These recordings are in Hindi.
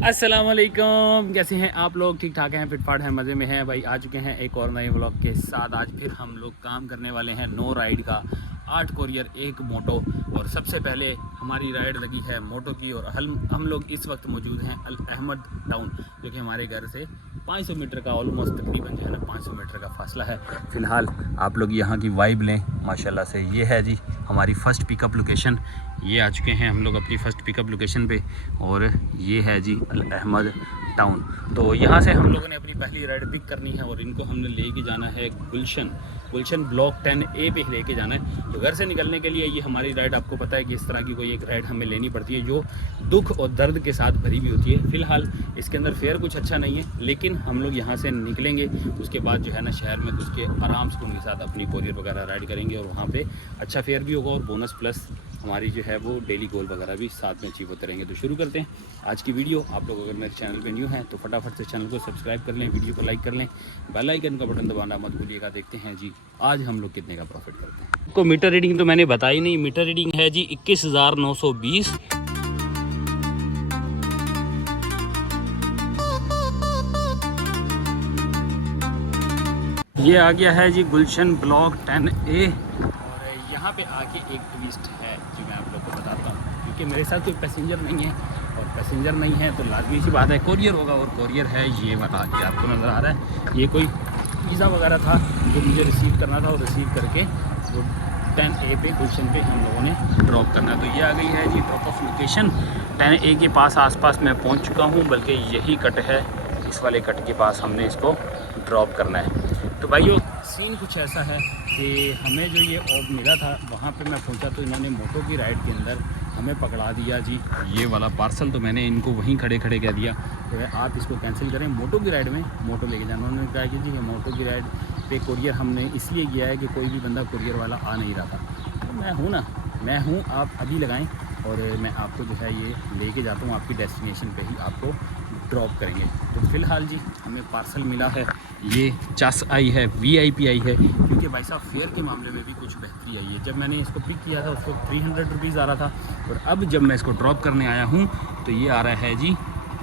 अस्सलामुअलैकुम, कैसे हैं आप लोग? ठीक ठाक हैं, फिटफाट हैं, मज़े में हैं भाई। आ चुके हैं एक और नए व्लॉग के साथ। आज फिर हम लोग काम करने वाले हैं 9 राइड का, 8 कोरियर 1 मोटो। और सबसे पहले हमारी राइड लगी है मोटो की। और हम लोग इस वक्त मौजूद हैं अल अहमद टाउन, जो कि हमारे घर से 500 मीटर का ऑलमोस्ट तकरीबन जो है ना 500 मीटर का फासला है। फ़िलहाल आप लोग यहाँ की वाइब लें माशाल्लाह से। ये है जी हमारी फ़र्स्ट पिकअप लोकेशन। ये आ चुके हैं हम लोग अपनी फ़र्स्ट पिकअप लोकेशन पे। और ये है जी अल अहमद टाउन। तो यहाँ से हम लोगों ने अपनी पहली राइड पिक करनी है और इनको हमने लेके जाना है गुलशन ब्लॉक 10A पे लेके जाना है। तो घर से निकलने के लिए ये हमारी राइड, आपको पता है कि इस तरह की कोई एक राइड हमें लेनी पड़ती है जो दुख और दर्द के साथ भरी हुई होती है। फ़िलहाल इसके अंदर फेयर कुछ अच्छा नहीं है, लेकिन हम लोग यहाँ से निकलेंगे, उसके बाद जो है ना शहर में घुस के आराम से उनके साथ अपनी कोरियर वगैरह राइड करेंगे। और वहाँ पर अच्छा फेयर भी होगा और बोनस प्लस हमारी जो है वो डेली गोल वगैरह भी साथ में अचीव होते रहेंगे। तो शुरू करते हैं आज की वीडियो। आप लोग अगर मेरे चैनल पे न्यू हैं तो फटाफट से चैनल को सब्सक्राइब कर लें, वीडियो को लाइक कर लें, बेल आइकन का बटन दबाना मत भूलिएगा। देखते हैं जी आज हम लोग कितने का प्रॉफिट करते हैं। आपको मीटर रीडिंग तो मैंने बताई नहीं। मीटर रीडिंग है जी 21,920। ये आ गया है जी गुलशन ब्लॉक 10A। यहाँ पे आके एक ट्विस्ट है जो मैं आप लोग को बताता हूँ, क्योंकि मेरे साथ कोई पैसेंजर नहीं है और पैसेंजर नहीं है तो लाजमी सी बात है कोरियर होगा। और कोरियर है ये वाला, ये आपको नज़र आ रहा है। ये कोई पिज़्ज़ा वगैरह था जो मुझे रिसीव करना था और रिसीव करके वो 10A पे गुलशन पे हम लोगों ने ड्रॉप करना है। तो ये आ गई है जी ड्रॉप ऑफ लोकेशन। 10A के पास आसपास मैं पहुँच चुका हूँ, बल्कि यही कट है, इस वाले कट के पास हमने इसको ड्रॉप करना है। तो भाइयों सीन कुछ ऐसा है कि हमें जो ये ऑफ मिला था वहाँ पे मैं पहुँचा तो इन्होंने मोटो की राइड के अंदर हमें पकड़ा दिया जी ये वाला पार्सल। तो मैंने इनको वहीं खड़े खड़े कह दिया तो आप इसको कैंसिल करें, मोटो की राइड में मोटो लेके जाना। उन्होंने कहा कि जी ये मोटो की राइड पे कोरियर हमने इसलिए किया है कि कोई भी बंदा कोरियर वाला आ नहीं रहा था। तो मैं हूँ, आप अभी लगाएँ और मैं आपको जो है ये लेके जाता हूँ आपकी डेस्टिनेशन पे ही आपको ड्रॉप करेंगे। तो फ़िलहाल जी हमें पार्सल मिला है, ये चस आई है, VIP आई है, क्योंकि भाई साहब फेयर के मामले में भी कुछ बेहतरी आई है। जब मैंने इसको पिक किया था उस वक्त 300 रुपीज़ आ रहा था और अब जब मैं इसको ड्रॉप करने आया हूँ तो ये आ रहा है जी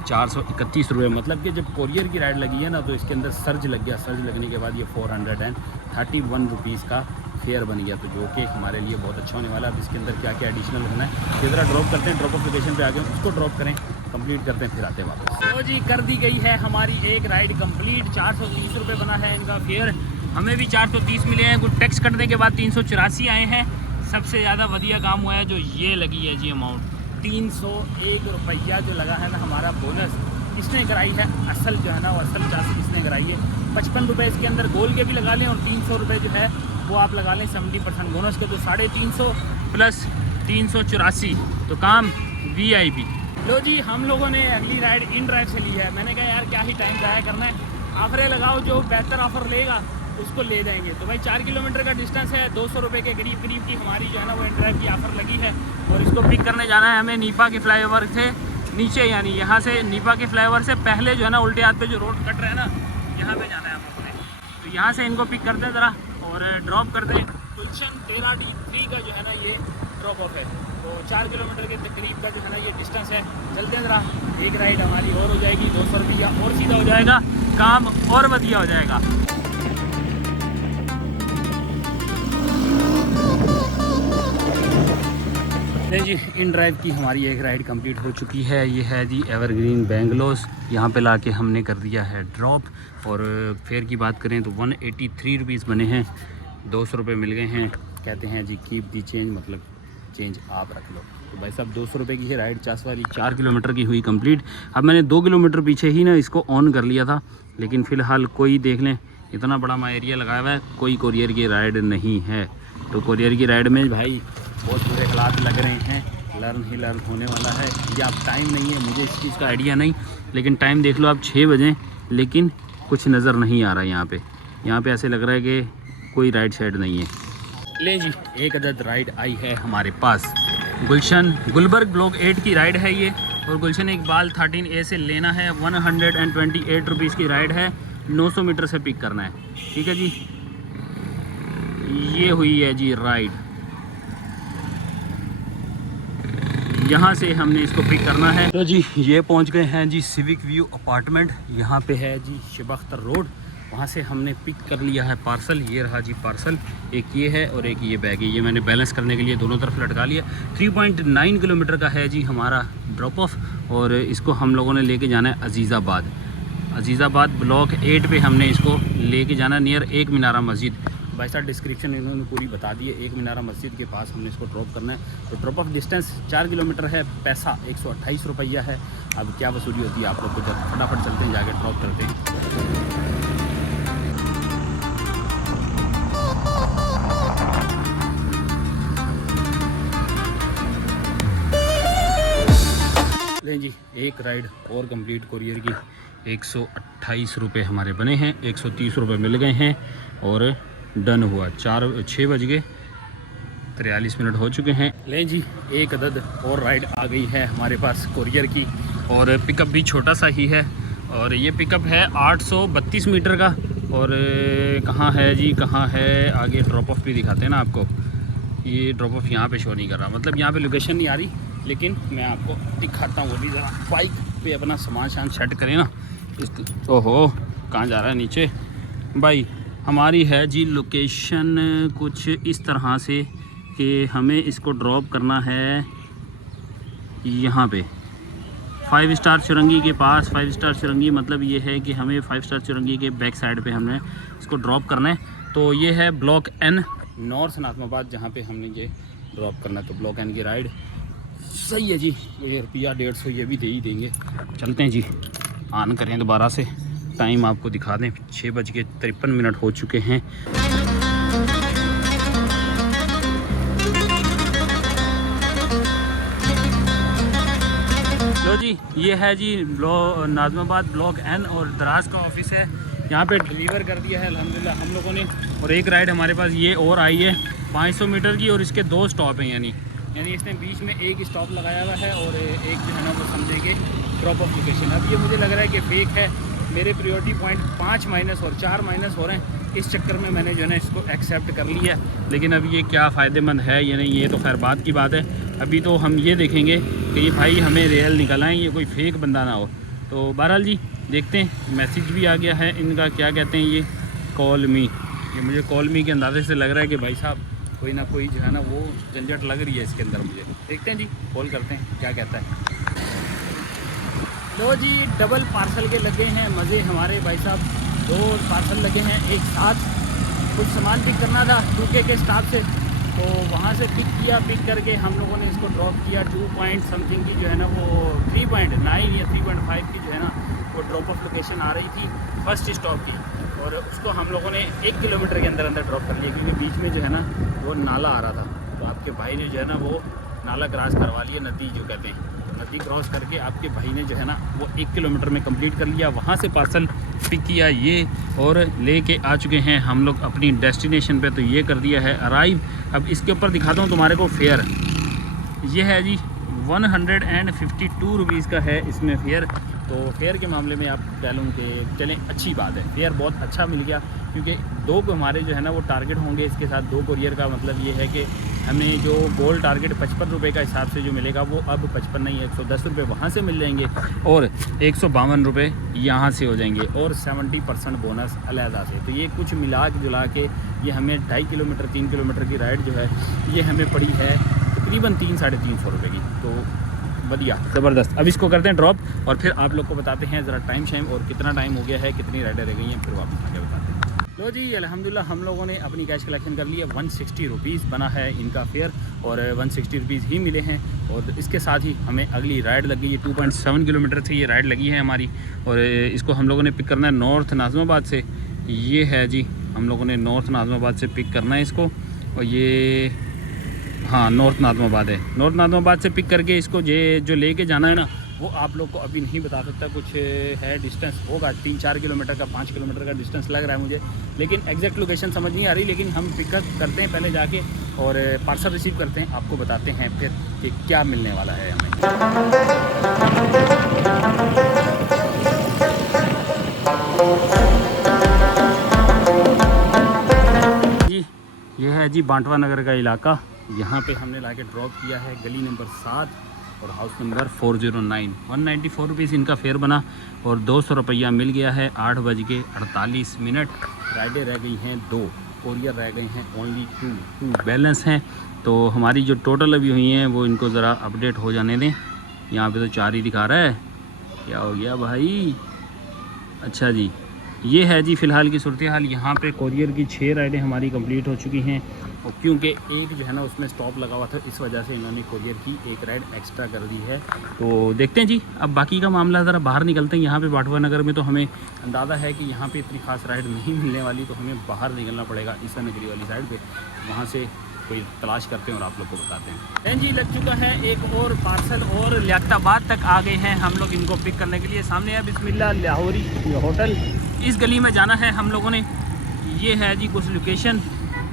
431 रुपये। मतलब कि जब कोरियर की राइड लगी है ना तो इसके अंदर सर्ज लग गया। सर्ज लगने के बाद ये 431 रुपीज़ का फेयर बन गया, तो जो कि हमारे लिए बहुत अच्छा होने वाला है। अब इसके अंदर क्या क्या एडिशनल होना है ये ज़रा ड्रॉप करते हैं, ड्रॉप ऑफ लोकेशन पे आ गए उसको ड्रॉप करें, कंप्लीट करते हैं, फिर आते हैं वापस। तो जी कर दी गई है हमारी एक राइड कंप्लीट। 430 रुपये बना है इनका फेयर, हमें भी 430 मिले हैं। कुछ टैक्स कटने के बाद 384 आए हैं। सबसे ज़्यादा वधिया काम हुआ है जो ये लगी है जी अमाउंट 301 रुपया जो लगा है ना हमारा बोनस। इसने कराई है असल जो है ना वो असल चार्ज इसने कराई है। 55 रुपये इसके अंदर गोल के भी लगा लें और 300 रुपये जो है वो आप लगा लें 70% बोनस के, तो 350 प्लस 384 तो काम VIP। लो जी हम लोगों ने अगली राइड इन ड्राइव से ली है। मैंने कहा यार क्या ही टाइम ज़ाया करना है, ऑफरें लगाओ, जो बेहतर ऑफ़र लेगा उसको ले जाएंगे। तो भाई 4 किलोमीटर का डिस्टेंस है, 200 रुपये के करीब की हमारी जो है ना वो इन ड्राइव की ऑफ़र लगी है। और इसको पिक करने जाना है हमें नीपा के फ्लाईओवर से नीचे, यानी यहाँ से नीपा के फ्लाईओवर से पहले जो है ना उल्टे हाथ पे जो रोड कट रहा है ना यहाँ पे जाना है हम लोगों ने। तो यहाँ से इनको पिक करते हैं ज़रा और ड्रॉप कर दें। गुलशन 13D3 का जो है ना ये ड्रॉप ऑफ है, तो 4 किलोमीटर के तकरीब का जो है ना ये डिस्टेंस है। चलते हैं ज़रा, एक राइड हमारी और हो जाएगी, 200 रुपया और सीधा हो जाएगा, काम और बढ़िया हो जाएगा। जी इन ड्राइव की हमारी एक राइड कंप्लीट हो चुकी है। ये है जी एवरग्रीन बेंगलोस, यहाँ पे लाके हमने कर दिया है ड्रॉप। और फेयर की बात करें तो 183 रुपीज़ बने हैं, 200 रुपये मिल गए हैं। कहते हैं जी कीप दी चेंज, मतलब चेंज आप रख लो। तो भाई साहब 200 रुपये की है राइड, चास वाली 4 किलोमीटर की हुई कंप्लीट। अब मैंने 2 किलोमीटर पीछे ही ना इसको ऑन कर लिया था, लेकिन फ़िलहाल कोई देख लें इतना बड़ा मैं एरिया लगाया हुआ है, कोई कोरियर की राइड नहीं है। तो कोरियर की राइड में भाई बहुत बुरे हालात लग रहे हैं, लर्न होने वाला है। या अब टाइम नहीं है, मुझे इस चीज़ का आइडिया नहीं, लेकिन टाइम देख लो आप 6 बजे, लेकिन कुछ नज़र नहीं आ रहा है यहाँ पे ऐसे लग रहा है कि कोई राइड शाइड नहीं है। ले जी एक अदद राइड आई है हमारे पास, गुलबर्ग ब्लॉक 8 की राइड है ये। और गुलशन इकबाल 13A से लेना है, 128 रुपीज़ की राइड है, 900 मीटर से पिक करना है। ठीक है जी, ये हुई है जी राइड, यहाँ से हमने इसको पिक करना है। तो जी ये पहुँच गए हैं जी सिविक व्यू अपार्टमेंट। यहाँ पे है जी शिबख्तर रोड। वहाँ से हमने पिक कर लिया है पार्सल। ये रहा जी पार्सल, एक ये है और एक ये बैग है। ये मैंने बैलेंस करने के लिए दोनों तरफ लटका लिया। 3.9 किलोमीटर का है जी हमारा ड्रॉप ऑफ, और इसको हम लोगों ने लेके जाना है अजीज़ाबाद। अजीज़ाबाद ब्लॉक 8 पे हमने इसको लेके जाना, नियर एक मीनारा मस्जिद। भाई साहब डिस्क्रिप्शन इन्होंने पूरी बता दी है। एक मीनारा मस्जिद के पास हमने इसको ड्रॉप करना है। तो ड्रॉप ऑफ डिस्टेंस 4 किलोमीटर है, पैसा 128 रुपया है। अब क्या वसूली होती है आप लोग को जब फटाफट चलते हैं, जाके ड्रॉप करते हैं। लें जी एक राइड और कंप्लीट कोरियर की। 128 रुपये हमारे बने हैं, 130 रुपये मिल गए हैं और डन हुआ। 6 बज गए 43 मिनट हो चुके हैं। लें जी एक अदद और राइड आ गई है हमारे पास कोरियर की, और पिकअप भी छोटा सा ही है। और ये पिकअप है 832 मीटर का। और कहाँ है जी, कहाँ है, आगे ड्रॉप ऑफ भी दिखाते हैं ना आपको। ये ड्रॉप ऑफ यहाँ पे शो नहीं कर रहा, मतलब यहाँ पे लोकेशन नहीं आ रही, लेकिन मैं आपको दिखाता हूँ। वो भी ज़रा बाइक पे अपना सामान सेट करें ना। ओहो कहाँ जा रहा है नीचे भाई। हमारी है जी लोकेशन कुछ इस तरह से कि हमें इसको ड्रॉप करना है यहाँ पे 5 स्टार चुरंगी के पास। 5 स्टार चुरंगी मतलब ये है कि हमें 5 स्टार चुरंगी के बैक साइड पे हमने इसको ड्रॉप करना है। तो ये है ब्लॉक N नॉर्थ नाज़माबाद, जहाँ पे हमने ये ड्रॉप करना है। तो ब्लॉक N की राइड सही है जी। ये रुपया 150 ये भी दे ही देंगे। चलते हैं जी, ऑन करें दोबारा से। टाइम आपको दिखा दें, 6:53 हो चुके हैं। लो जी ये है जी नाज़माबाद ब्लॉक N और दराज का ऑफिस है। यहाँ पे डिलीवर कर दिया है अल्हम्दुलिल्लाह हम लोगों ने। और एक राइड हमारे पास ये और आई है 500 मीटर की, और इसके 2 स्टॉप हैं। यानी इसने बीच में एक स्टॉप लगाया हुआ है और एक जो है ना वो समझेंगे ड्रॉप ऑफ लोकेशन। अब ये मुझे लग रहा है कि फेक है। मेरे प्रायोरिटी पॉइंट 5 माइनस और 4 माइनस हो रहे हैं। इस चक्कर में मैंने जो है ना इसको एक्सेप्ट कर लिया। लेकिन अब ये क्या फ़ायदेमंद है या नहीं, ये तो खैर बात की बात है। अभी तो हम ये देखेंगे कि ये भाई हमें रियल निकल आए, ये कोई फेक बंदा ना हो। तो बहरहाल जी देखते हैं। मैसेज भी आ गया है इनका, क्या कहते हैं ये, कॉल मी। ये मुझे कॉल मी के अंदाजे से लग रहा है कि भाई साहब कोई ना कोई जो है ना वो झंझट लग रही है इसके अंदर मुझे। देखते हैं जी, कॉल करते हैं क्या कहता है। लो जी डबल पार्सल के लगे हैं मज़े हमारे भाई साहब। 2 पार्सल लगे हैं एक साथ। कुछ सामान पिक करना था 2K के स्टाफ से, तो वहाँ से पिक किया। पिक करके हम लोगों ने इसको ड्रॉप किया। 2 पॉइंट समथिंग की जो है ना वो 3.9 या 3.5 की जो है ना वो ड्रॉप ऑफ लोकेशन आ रही थी फर्स्ट स्टॉप की। और उसको हम लोगों ने 1 किलोमीटर के अंदर ड्रॉप कर लिया, क्योंकि बीच में जो है ना वो नाला आ रहा था। तो आपके भाई ने जो है ना वो नाला क्रॉस करवा लिया, नदी जो कहते हैं। तो नदी क्रॉस करके आपके भाई ने जो है ना वो 1 किलोमीटर में कंप्लीट कर लिया। वहाँ से पार्सल पिक किया ये, और लेके आ चुके हैं हम लोग अपनी डेस्टिनेशन पे। तो ये कर दिया है अराइव। अब इसके ऊपर दिखाता हूँ तुम्हारे को फेयर। ये है जी 152 रुपीज़ का है इसमें फेयर। तो फेयर के मामले में आप कह लूँ कि चलें अच्छी बात है, फेयर बहुत अच्छा मिल गया। क्योंकि 2 को हमारे जो है ना वो टारगेट होंगे इसके साथ। 2 कोरियर का मतलब ये है कि हमें जो गोल टारगेट 55 रुपये का हिसाब से जो मिलेगा वो अब 55 नहीं 110 रुपये वहाँ से मिल जाएंगे, और 152 रुपये यहाँ से हो जाएंगे, और 70% बोनस अलहदा से। तो ये कुछ मिला के जुला के ये हमें 2.5 किलोमीटर 3 किलोमीटर की राइड जो है ये हमें पड़ी है तकरीबन 300-350 रुपये की। तो बढ़िया ज़बरदस्त। अब इसको करते हैं ड्रॉप, और फिर आप लोग को बताते हैं ज़रा टाइम और कितना टाइम हो गया है, कितनी राइडें रह गई हैं, फिर वापस आके बताते हैं। लो जी अल्हम्दुलिल्लाह हम लोगों ने अपनी कैश कलेक्शन कर ली है। 160 रुपीज़ बना है इनका फेयर, और 160 रुपीज़ ही मिले हैं। और इसके साथ ही हमें अगली राइड लग गई है। 2.7 किलोमीटर से ये राइड लगी है हमारी, और इसको हम लोगों ने पिक करना है नॉर्थ नाज़माबाद से। ये है जी, हम लोगों ने नॉर्थ नाज़माबाद से पिक करना है इसको। और ये हाँ नॉर्थ नाज़माबाद है। नॉर्थ नाज़माबाद से पिक करके इसको जो लेके जाना है ना वो आप लोग को अभी नहीं बता सकता। कुछ है डिस्टेंस होगा 3-4 किलोमीटर का, 5 किलोमीटर का डिस्टेंस लग रहा है मुझे, लेकिन एग्जैक्ट लोकेशन समझ नहीं आ रही। लेकिन हम पिकअप करते हैं पहले जाके, और पार्सल रिसीव करते हैं, आपको बताते हैं फिर कि क्या मिलने वाला है हमें। जी ये है जी बांटवा नगर का इलाका। यहाँ पे हमने लाके ड्रॉप किया है गली नंबर 7। और हाउस नंबर 409। 194 रुपीज़ इनका फेयर बना और 200 रुपया मिल गया है। 8:48। राइडें रह गई हैं 2, कोरियर रह गए हैं ओनली 2 बैलेंस हैं। तो हमारी जो टोटल अभी हुई हैं वो इनको ज़रा अपडेट हो जाने दें। यहाँ पे तो 4 ही दिखा रहा है, क्या हो गया भाई। अच्छा जी, ये है जी फ़िलहाल की सूरत हाल। यहाँ पे कोरियर की 6 राइडें हमारी कंप्लीट हो चुकी हैं और क्योंकि एक जो है ना उसमें स्टॉप लगा हुआ था, इस वजह से इन्होंने कोरियर की 1 राइड एक्स्ट्रा कर दी है। तो देखते हैं जी अब बाकी का मामला। ज़रा बाहर निकलते हैं। यहाँ पे बाटवा नगर में तो हमें अंदाज़ा है कि यहाँ पे इतनी खास राइड नहीं मिलने वाली, तो हमें बाहर निकलना पड़ेगा ईसा नगरी वाली साइड पर, वहाँ से कोई तलाश करते हैं और आप लोग को बताते हैं। जी लग चुका है एक और पार्सल और लियाकताबाद तक आ गए हैं हम लोग इनको पिक करने के लिए। सामने है बिस्मिल्लाह लाहौरी होटल, इस गली में जाना है हम लोगों ने। ये है जी कुछ लोकेशन,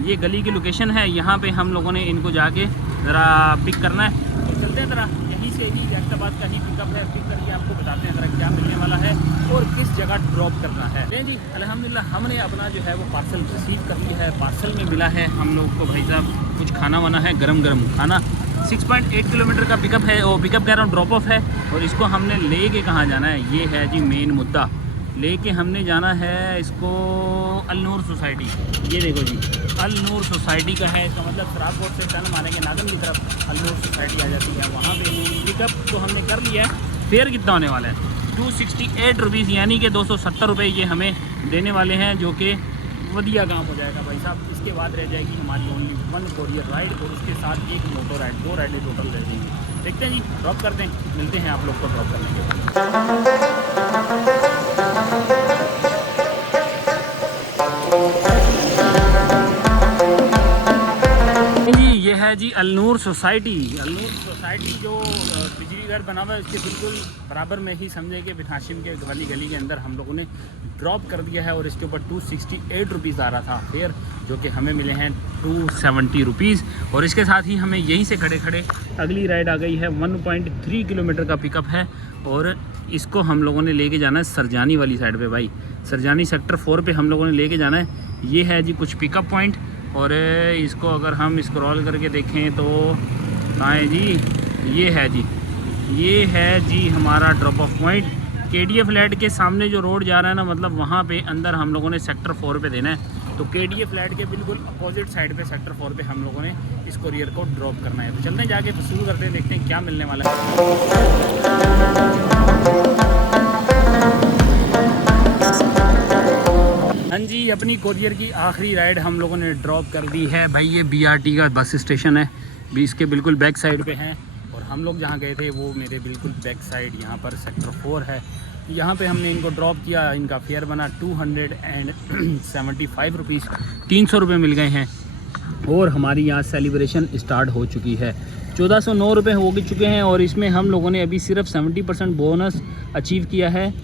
ये गली की लोकेशन है। यहाँ पे हम लोगों ने इनको जाके ज़रा पिक करना है। तो चलते हैं ज़रा, यहीं से ही लियाकताबाद का ही पिकअप है। पिक करके आपको बताते हैं ज़रा क्या मिलने वाला है और किस जगह ड्रॉप करना है। जी अल्हम्दुलिल्लाह हमने अपना जो है वो पार्सल रिसीव कर लिया है। पार्सल में मिला है हम लोग को भाई साहब कुछ खाना वाना है, गरम खाना। 6.8 किलोमीटर का पिकअप है, वो पिकअप कह रहा हूँ ड्रॉप ऑफ है। और इसको हमने ले के कहाँ जाना है, ये है जी मेन मुद्दा। लेके हमने जाना है इसको अलनूर सोसाइटी। ये देखो जी अलनूर सोसाइटी का है, इसका मतलब शराब बोर्ड से टर्न मारेंगे नादम की तरफ अलनूर सोसाइटी आ जाती है। वहाँ पे पिकअप तो हमने कर लिया है। फेयर कितना होने वाला है 268 रुपीज़, यानी कि 270 रुपये ये हमें देने वाले हैं, जो कि वधिया काम हो जाएगा भाई साहब। इसके बाद रह जाएगी हमारी ओनली 1 कोरियर राइड और उसके साथ 1 मोटो राइड, 2 राइडें टोटल रह जाएंगी। देखते हैं जी, ड्रॉप करते हैं, मिलते हैं आप लोग को ड्रॉप करने के बाद। ये है जी अलनूर सोसाइटी। अलनूर सोसाइटी जो बिजली घर बना हुआ है उसके बिल्कुल बराबर में ही समझे कि बिन हाशिम के वाली गली के अंदर हम लोगों ने ड्रॉप कर दिया है। और इसके ऊपर 268 रुपीज़ आ रहा था फेयर, जो कि हमें मिले हैं 270 रुपीज़। और इसके साथ ही हमें यहीं से खड़े खड़े अगली राइड आ गई है। 1.3 किलोमीटर का पिकअप है और इसको हम लोगों ने लेके जाना है सरजानी वाली साइड पे। भाई सरजानी सेक्टर 4 पे हम लोगों ने लेके जाना है। ये है जी कुछ पिकअप पॉइंट और इसको अगर हम स्क्रॉल करके देखें तो कहाँ है जी, ये है जी हमारा drop of point. KDF flat के सामने जो रोड जा रहा है ना, मतलब वहाँ पे अंदर हम लोगों ने सेक्टर 4 पे देना है। तो KDF फ्लैट के बिल्कुल अपोजिट साइड पे सेक्टर 4 पे हम लोगों ने इस कोरियर को ड्रॉप करना है। तो चलते हैं जाके शुरू करते हैं, देखते हैं क्या मिलने वाला है। हाँ जी, अपनी कोरियर की आखिरी राइड हम लोगों ने ड्रॉप कर दी है। भाई ये BRT का बस स्टेशन है, भी इसके बिल्कुल बैक साइड पे हैं। और हम लोग जहाँ गए थे वो मेरे बिल्कुल बैक साइड यहाँ पर सेक्टर 4 है। यहाँ पे हमने इनको ड्रॉप किया। इनका फेयर बना 275 रुपीज़, 300 रुपये मिल गए हैं। और हमारी यहाँ सेलिब्रेशन स्टार्ट हो चुकी है। 1409 रुपये हो चुके हैं और इसमें हम लोगों ने अभी सिर्फ 70% बोनस अचीव किया है।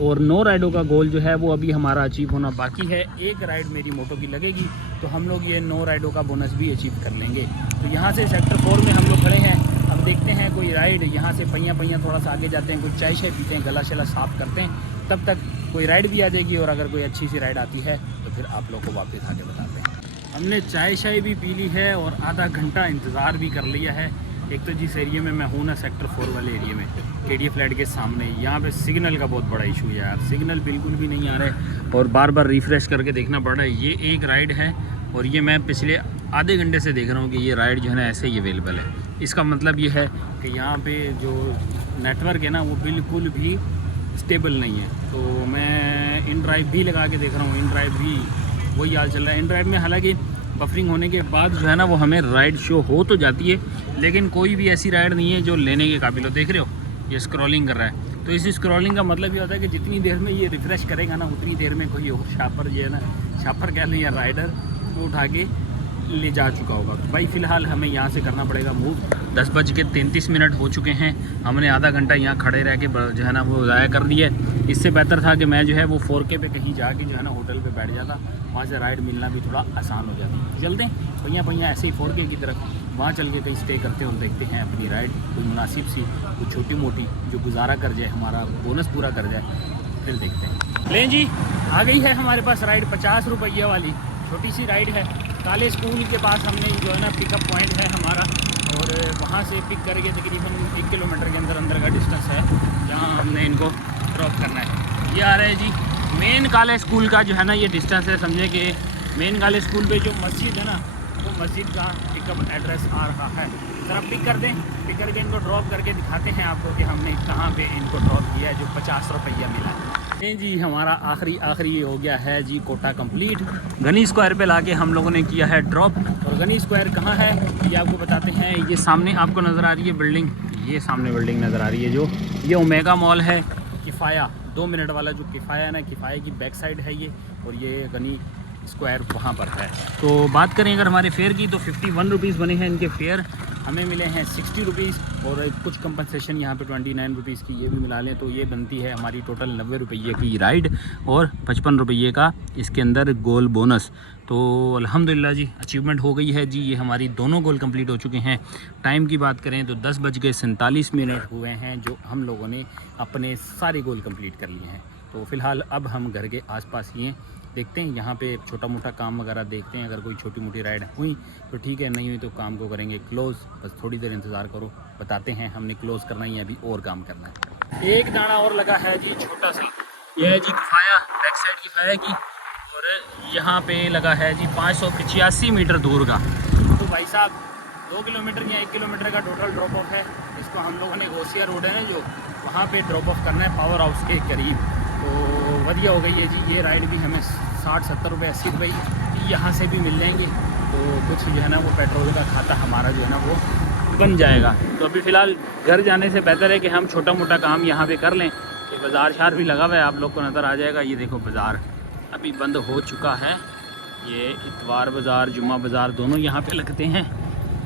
और 9 राइडों का गोल जो है वो अभी हमारा अचीव होना बाकी है। 1 राइड मेरी मोटो की लगेगी तो हम लोग ये 9 राइडों का बोनस भी अचीव कर लेंगे। तो यहाँ से सेक्टर 4 में हम लोग खड़े हैं। अब देखते हैं कोई राइड, यहाँ से पहिया थोड़ा सा आगे जाते हैं, कुछ चाय शाय पीते हैं, गला शला साफ़ करते हैं। तब तक कोई राइड भी आ जाएगी और अगर कोई अच्छी सी राइड आती है तो फिर आप लोग को वापस आके बताते हैं। हमने चाय शाय भी पी ली है और आधा घंटा इंतज़ार भी कर लिया है। एक तो जिस एरिया में मैं हूँ ना, सेक्टर 4 वाले एरिया में, KDF फ्लैट के सामने, यहाँ पे सिग्नल का बहुत बड़ा इशू है यार। सिग्नल बिल्कुल भी नहीं आ रहे और बार बार रिफ़्रेश करके देखना पड़ रहा है। ये एक राइड है और ये मैं पिछले आधे घंटे से देख रहा हूँ कि ये राइड जो है ना ऐसे ही अवेलेबल है। इसका मतलब ये है कि यहाँ पे जो नेटवर्क है ना वो बिल्कुल भी स्टेबल नहीं है। तो मैं इन ड्राइव भी लगा के देख रहा हूँ, इन ड्राइव भी वही हाल चल रहा है। इन ड्राइव में हालांकि बफरिंग होने के बाद जो है ना वो हमें राइड शो हो तो जाती है, लेकिन कोई भी ऐसी राइड नहीं है जो लेने के काबिल हो। देख रहे हो ये स्क्रॉलिंग कर रहा है, तो इस स्क्रॉलिंग का मतलब ये होता है कि जितनी देर में ये रिफ़्रेश करेगा ना उतनी देर में कोई और शापर जो है ना, शापर कह लें या राइडर, वो उठा के ले जा चुका होगा। तो भाई फ़िलहाल हमें यहाँ से करना पड़ेगा मूव। 10:33 हो चुके हैं। हमने आधा घंटा यहाँ खड़े रह के जो है ना वो ज़ाया कर दिया। इससे बेहतर था कि मैं जो है वो 4K पे कहीं जाके जो है ना होटल पे बैठ जाता, वहाँ से राइड मिलना भी थोड़ा आसान हो जाता। चलते हैं पहिया ऐसे ही 4K की तरफ, वहाँ चल के कहीं स्टे करते हैं और देखते हैं अपनी राइड कोई मुनासिब सी, कोई छोटी मोटी जो गुजारा कर जाए, हमारा बोनस पूरा कर जाए, फिर देखते हैं। लें जी, आ गई है हमारे पास राइड 50 रुपये वाली छोटी सी राइड है। काले स्कूल के पास हमने जो है ना पिकअप पॉइंट है हमारा, और वहाँ से पिक करके तकरीबन 1 किलोमीटर के अंदर का डिस्टेंस है जहाँ हमने इनको ड्रॉप करना है। ये आ रहा है जी मेन काले स्कूल का जो है ना ये डिस्टेंस है। समझे कि मेन काले स्कूल पे जो मस्जिद है ना वो मस्जिद का पिकअप एड्रेस आ रहा है। ज़रा पिक कर दें, पिक करके इनको ड्रॉप करके दिखाते हैं आपको कि हमने कहाँ पे इनको ड्रॉप किया है जो 50 रुपया मिला है। जी हमारा आखिरी हो गया है जी कोटा कंप्लीट। गनी स्क्वायर पे लाके हम लोगों ने किया है ड्रॉप। और गनी स्क्वायर कहाँ है ये आपको बताते हैं। ये सामने आपको नज़र आ रही है बिल्डिंग, ये सामने बिल्डिंग नज़र आ रही है जो ये ओमेगा मॉल है। किफ़ाया 2 मिनट वाला जो किफ़ाया है ना, किफ़ाया की बैक साइड है ये, और ये गनी स्क्वायर वहाँ पर है। तो बात करें अगर हमारे फेयर की तो 51 रुपीज़ बने हैं इनके फेयर, हमें मिले हैं 60 रुपीज़, और कुछ कंपनसेशन यहाँ पे 29 रुपीज़ की ये भी मिला लें तो ये बनती है हमारी टोटल 90 रुपये की राइड और 55 रुपये का इसके अंदर गोल बोनस। तो अल्हम्दुलिल्लाह जी अचीवमेंट हो गई है जी। ये हमारी दोनों गोल कंप्लीट हो चुके हैं। टाइम की बात करें तो 10:47 हुए हैं जो हम लोगों ने अपने सारे गोल कंप्लीट कर लिए हैं। तो फ़िलहाल अब हम घर के आसपास ही हैं, देखते हैं यहाँ पे छोटा मोटा काम वगैरह देखते हैं। अगर कोई छोटी मोटी राइड हुई तो ठीक है, नहीं हुई तो काम को करेंगे क्लोज़। बस थोड़ी देर इंतज़ार करो, बताते हैं। हमने क्लोज़ करना ही है, अभी और काम करना है। एक दाना और लगा है जी छोटा सा, यह है जी किफ़ाया, बैक साइड किफ़ाया की, और यहाँ पे लगा है जी 585 मीटर दूर का। तो भाई साहब 2 किलोमीटर या 1 किलोमीटर का टोटल ड्रॉप ऑफ है। इसको हम लोगों ने गोसिया रोड है ना जो, वहाँ पे ड्रॉप ऑफ करना है पावर हाउस के करीब। तो बढ़िया हो गई है जी। ये राइड भी हमें 60-70 रुपये 80 रुपये यहाँ से भी मिल जाएंगे। तो कुछ जो है ना वो पेट्रोल का खाता हमारा जो है ना वो बन जाएगा। तो अभी फ़िलहाल घर जाने से बेहतर है कि हम छोटा मोटा काम यहाँ पे कर लें। ये बाज़ार शार भी लगा हुआ है, आप लोग को नज़र आ जाएगा। ये देखो बाज़ार अभी बंद हो चुका है। ये इतवार बाज़ार, जुम्मा बाज़ार दोनों यहाँ पे लगते हैं,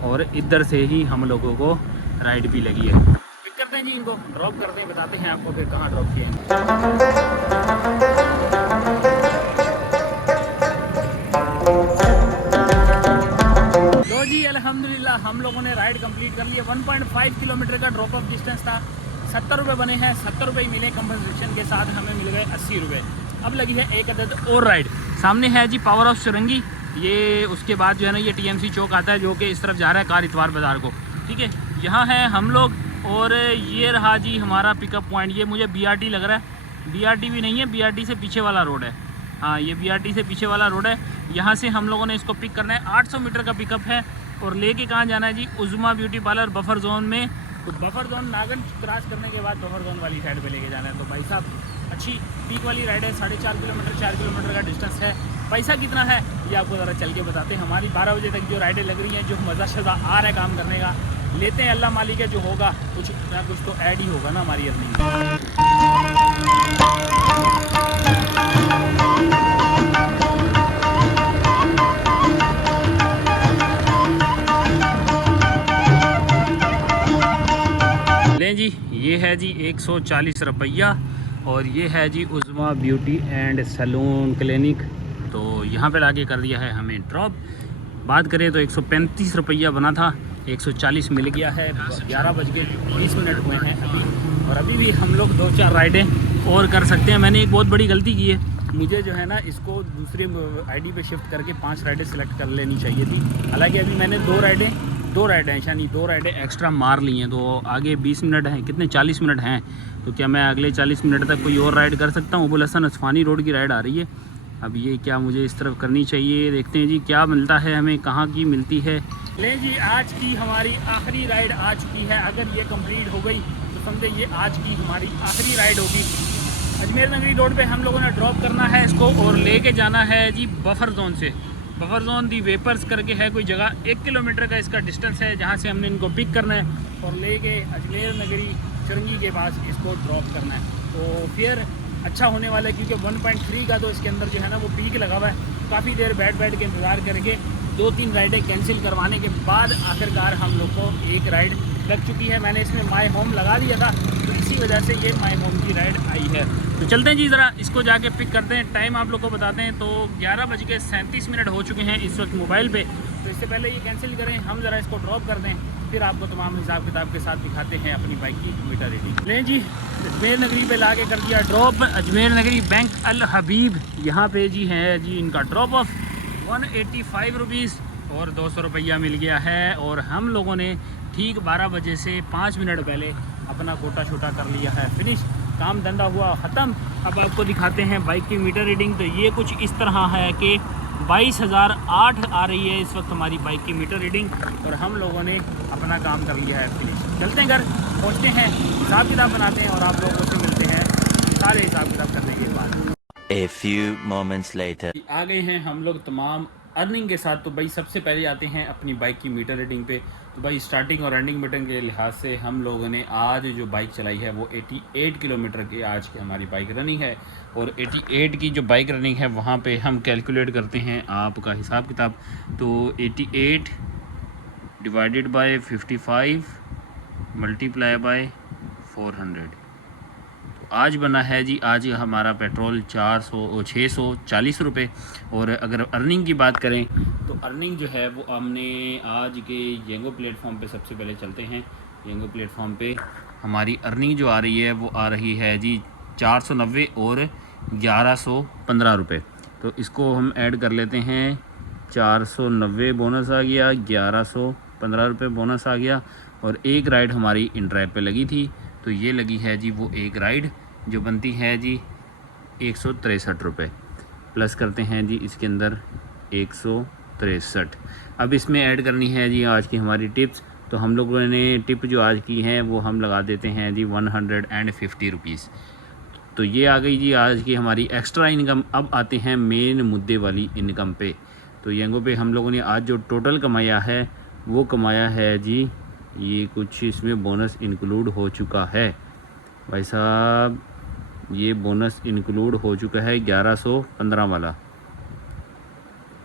और इधर से ही हम लोगों को राइड भी लगी है। पिक करते हैं जी, इनको ड्रॉप करते हैं, बताते हैं आपको फिर कहाँ ड्रॉप किए हैं। लो जी अल्हम्दुलिल्लाह हम लोगों ने राइड कंप्लीट कर ली है। 1.5 किलोमीटर का ड्रॉप ऑफ डिस्टेंस था। 70 रुपये बने हैं, 70 रुपये मिले कंपनसेशन के साथ, हमें मिल गए 80 रुपये। अब लगी है एक अदद और राइड। सामने है जी पावर ऑफ चुरंगी, ये उसके बाद जो है ना ये TMC चौक आता है जो कि इस तरफ जा रहा है कार इतवार बाज़ार को। ठीक है, यहाँ है हम लोग, और ये रहा जी हमारा पिकअप पॉइंट। ये मुझे BRT लग रहा है, BRT भी नहीं है, BRT से पीछे वाला रोड है। हाँ ये BRT से पीछे वाला रोड है। यहाँ से हम लोगों ने इसको पिक करना है। 800 मीटर का पिकअप है, और लेके कहाँ जाना है जी, उज़्मा ब्यूटी पार्लर बफर जोन में। तो बफर जोन नागन क्रॉस करने के बाद बफर जोन वाली साइड पे लेके जाना है। तो भाई साहब अच्छी पीक वाली राइड है, 4.5 किलोमीटर 4 किलोमीटर का डिस्टेंस है। पैसा कितना है ये आपको ज़रा चल के बताते हैं। हमारी 12 बजे तक जो राइडें लग रही हैं, जो मज़ा शज़ा आ रहा है काम करने का, लेते हैं। अल्लाह मालिक है, जो होगा कुछ ना कुछ तो ऐड ही होगा ना हमारी अर्निंग में। लें जी, ये है जी 140 रुपया, और ये है जी उज़्मा ब्यूटी एंड सैलून क्लिनिक। तो यहाँ पे लाके कर दिया है हमें ड्रॉप। बात करें तो 135 रुपया बना था, 140 मिल गया है। 11:20 हुए हैं अभी, और अभी भी हम लोग 2-4 राइडें और कर सकते हैं। मैंने एक बहुत बड़ी गलती की है, मुझे जो है ना इसको दूसरे ID पे शिफ्ट करके 5 राइडें सिलेक्ट कर लेनी चाहिए थी। हालांकि अभी मैंने 2 राइडें यानी 2 राइडें एक्स्ट्रा मार ली हैं। तो आगे 20 मिनट हैं, कितने 40 मिनट हैं, तो क्या मैं अगले 40 मिनट तक कोई और राइड कर सकता हूँ। अबुल हसन असफानी रोड की राइड आ रही है। अब ये क्या मुझे इस तरफ करनी चाहिए, देखते हैं जी क्या मिलता है हमें, कहाँ की मिलती है। ले जी आज की हमारी आखिरी राइड आ चुकी है। अगर ये कंप्लीट हो गई तो समझे ये आज की हमारी आखिरी राइड होगी। अजमेर नगरी रोड पे हम लोगों ने ड्रॉप करना है इसको, और लेके जाना है जी बफर जोन से। बफर जोन दी वेपर्स करके है कोई जगह, 1 किलोमीटर का इसका डिस्टेंस है, जहाँ से हमने इनको पिक करना है और लेके अजमेर नगरी चुरंगी के पास इसको ड्रॉप करना है। तो फिर अच्छा होने वाला है, क्योंकि 1.3 का तो इसके अंदर जो है ना वो पीक लगा हुआ है। काफ़ी देर बैठ के इंतज़ार करके 2-3 राइडें कैंसिल करवाने के बाद आखिरकार हम लोग को एक राइड लग चुकी है। मैंने इसमें माई होम लगा दिया था, तो इसी वजह से ये माई होम की राइड आई है। तो चलते हैं जी, ज़रा इसको जाके पिक करते हैं। टाइम आप लोग को बताते हैं, तो 11:37 हो चुके हैं इस वक्त मोबाइल पे। तो इससे पहले ये कैंसिल करें, हम ज़रा इसको ड्रॉप कर दें, फिर आपको तमाम हिसाब किताब के साथ दिखाते हैं अपनी बाइक की मीटर रीडिंग। लें जी, अजमेर नगरी पे ला के कर दिया ड्रॉप। अजमेर नगरी बैंक अल हबीब यहाँ पे जी है जी इनका ड्रॉप ऑफ। 185 रुपीज़ और 200 रुपया मिल गया है। और हम लोगों ने ठीक 12 बजे से 5 मिनट पहले अपना कोटा छोटा कर लिया है फिनिश, काम धंधा हुआ ख़त्म। अब आपको दिखाते हैं बाइक की मीटर रीडिंग। तो ये कुछ इस तरह है कि 22,008 आ रही है इस वक्त हमारी बाइक की मीटर रीडिंग, और हम लोगों ने अपना काम कर लिया है फिनिश। चलते हैं घर, पहुँचते हैं, हिसाब किताब बनाते हैं और आप लोगों से मिलते हैं सारे हिसाब किताब करने के बाद। A few moments later. आ गए हैं हम लोग तमाम अर्निंग के साथ। तो भाई सबसे पहले आते हैं अपनी बाइक की मीटर रीडिंग पे। तो भाई स्टार्टिंग और एंडिंग मीटर के लिहाज से हम लोगों ने आज जो बाइक चलाई है वो 88 किलोमीटर की आज की हमारी बाइक रनिंग है। और 88 की जो बाइक रनिंग है वहाँ पे हम कैलकुलेट करते हैं आपका हिसाब किताब। तो 88 डिवाइडेड बाय 55 मल्टीप्लाई बाय 400। आज बना है जी, आज हमारा पेट्रोल 640 रुपये। और अगर अर्निंग की बात करें तो अर्निंग जो है वो हमने आज के येंगो प्लेटफॉर्म पे सबसे पहले चलते हैं। येंगो प्लेटफॉर्म पे हमारी अर्निंग जो आ रही है वो आ रही है जी 490 और 1115 रुपये। तो इसको हम ऐड कर लेते हैं। 490 बोनस आ गया, 1115 रुपये बोनस आ गया। और एक राइड हमारी इन ड्राइव पे लगी थी, तो ये लगी है जी वो एक राइड जो बनती है जी 163 रुपये। प्लस करते हैं जी इसके अंदर 163। अब इसमें ऐड करनी है जी आज की हमारी टिप्स। तो हम लोगों ने टिप जो आज की हैं वो हम लगा देते हैं जी 150 रुपीज़। तो ये आ गई जी आज की हमारी एक्स्ट्रा इनकम। अब आते हैं मेन मुद्दे वाली इनकम पे। तो येंगो पे हम लोगों ने आज जो टोटल कमाया है वो कमाया है जी, ये कुछ इसमें बोनस इंक्लूड हो चुका है भाई साहब, ये बोनस इंक्लूड हो चुका है 1115 वाला।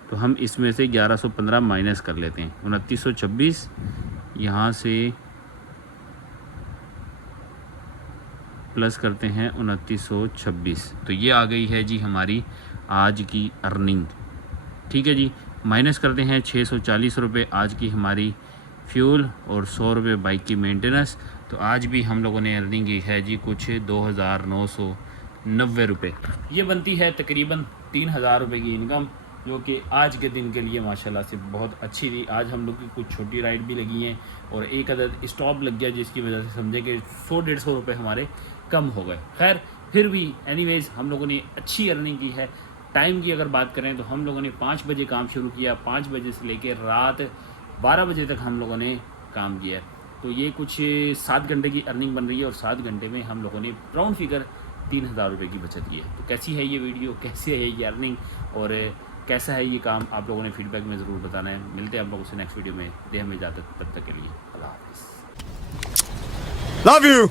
तो हम इसमें से 1115 माइनस कर लेते हैं। 2926 यहाँ से प्लस करते हैं 2926। तो ये आ गई है जी हमारी आज की अर्निंग। ठीक है जी, माइनस करते हैं 640 रुपये आज की हमारी फ्यूल और 100 रुपये बाइक की मेंटेनेंस। तो आज भी हम लोगों ने अर्निंग की है जी कुछ 2,990 रुपये। ये बनती है तकरीबन 3,000 रुपये की इनकम, जो कि आज के दिन के लिए माशाल्लाह से बहुत अच्छी थी। आज हम लोग की कुछ छोटी राइड भी लगी हैं और एक अदद स्टॉप लग गया, जिसकी वजह से समझे कि 100-150 रुपये हमारे कम हो गए। खैर फिर भी एनीवेज़ हम लोगों ने अच्छी अर्निंग की है। टाइम की अगर बात करें तो हम लोगों ने 5 बजे काम शुरू किया, 5 बजे से लेकर रात 12 बजे तक हम लोगों ने काम किया। तो ये कुछ 7 घंटे की अर्निंग बन रही है और 7 घंटे में हम लोगों ने राउंड फिगर 3,000 रुपये की बचत की है। तो कैसी है ये वीडियो, कैसी है ये अर्निंग और कैसा है ये काम, आप लोगों ने फीडबैक में ज़रूर बताना है। मिलते हैं आप लोगों से नेक्स्ट वीडियो में। दे हमें इजाज़त, तब तक के लिए अल्लाह हाफ़िज़। Love you.